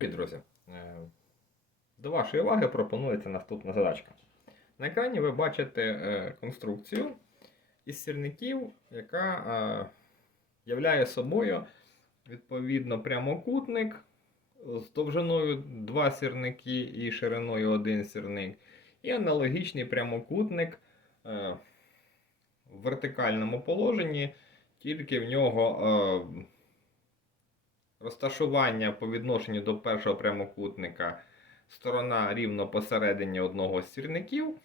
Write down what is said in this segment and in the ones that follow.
Друзі! Е, До вашої уваги пропонується наступна задачка. На екрані ви бачите е, конструкцію із сірників, яка е, являє собою відповідно прямокутник з довжиною 2 сірники і шириною 1 сірник, і аналогічний прямокутник в вертикальному положенні, тільки в нього. Розташування по відношенню до першого прямокутника сторона рівно посередині одного з сірників,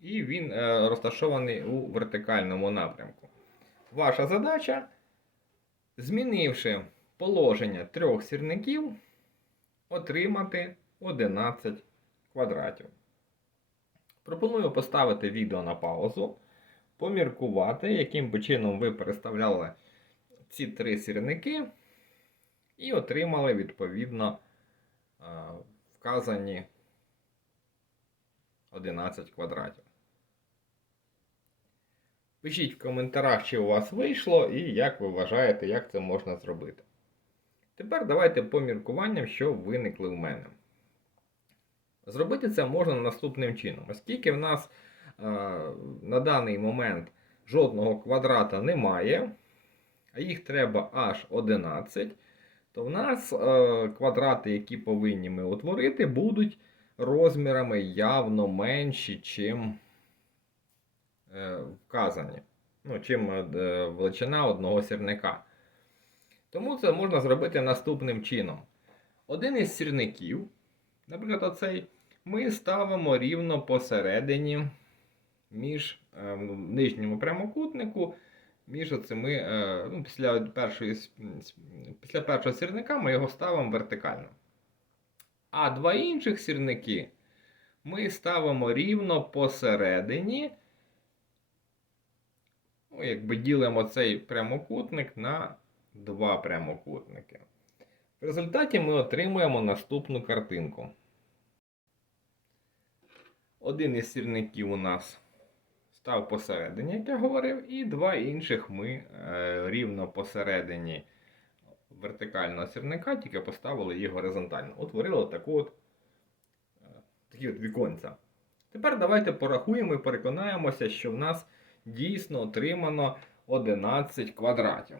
і він е, розташований у вертикальному напрямку. Ваша задача, змінивши положення трьох сірників, отримати 11 квадратів. Пропоную поставити відео на паузу, поміркувати, яким би чином ви переставляли ці три сірники. І отримали відповідно е, вказані 11 квадратів. Пишіть в коментарях, чи у вас вийшло, і як ви вважаєте, як це можна зробити. Тепер давайте по міркуванням, що виникли в мене. Зробити це можна наступним чином. Оскільки в нас е, на даний момент жодного квадрата немає, а їх треба аж 11 то в нас е, квадрати, які повинні ми утворити, будуть розмірами явно менші, чим е, вказані. Ну, чим е, величина одного сірника. Тому це можна зробити наступним чином. Один із сірників, наприклад, оцей, ми ставимо рівно посередині між е, нижньому прямокутнику між оцими, е, ну, після, першої, після першого сірника ми його ставимо вертикально. А два інших сірники ми ставимо рівно посередині. Ну, якби ділимо цей прямокутник на два прямокутники. В результаті ми отримуємо наступну картинку. Один із сірників у нас став посередині, як я говорив, і два інших ми е, рівно посередині вертикального сірника, тільки поставили їх горизонтально. Утворили таку от, е, такі от віконця. Тепер давайте порахуємо і переконаємося, що в нас дійсно отримано 11 квадратів.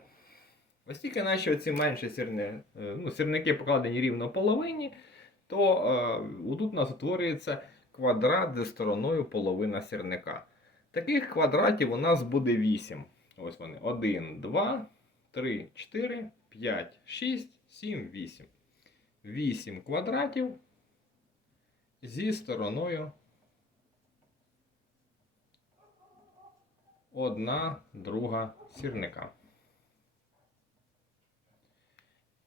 Ось тільки наші оці менші сірни, е, ну, сірники покладені рівно половині, то е, тут у нас утворюється квадрат зі стороною половина сірника. Таких квадратів у нас буде 8. Ось вони. 1, 2, 3, 4, 5, 6, 7, 8. 8 квадратів зі стороною 1 друга сірника.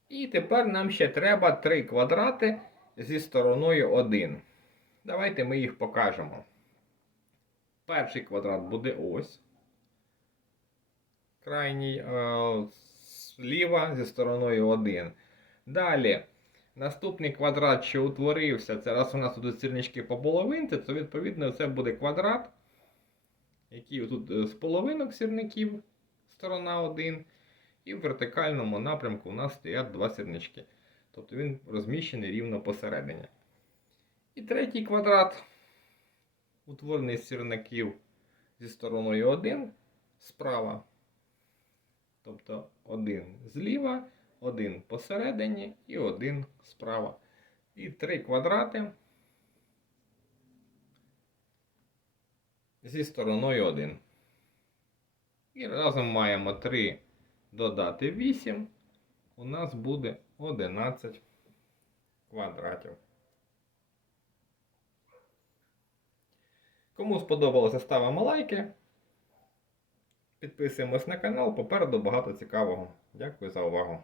І тепер нам ще треба 3 квадрати зі стороною 1. Давайте ми їх покажемо. Перший квадрат буде ось. Крайній е, зліва зі стороною 1. Далі, наступний квадрат, що утворився, це раз у нас тут сірнички по половинці, то відповідно це буде квадрат, який тут е, з половинок сірників, сторона 1. І в вертикальному напрямку у нас стоять два сірнички. Тобто він розміщений рівно посередині. І третій квадрат утворений сірників зі стороною 1 справа. Тобто один зліва, один посередині і один справа. І три квадрати зі стороною 1. І разом маємо 3 додати 8. У нас буде 11 квадратів. Кому сподобалося, ставимо лайки. Підписуємось на канал. Попереду багато цікавого. Дякую за увагу.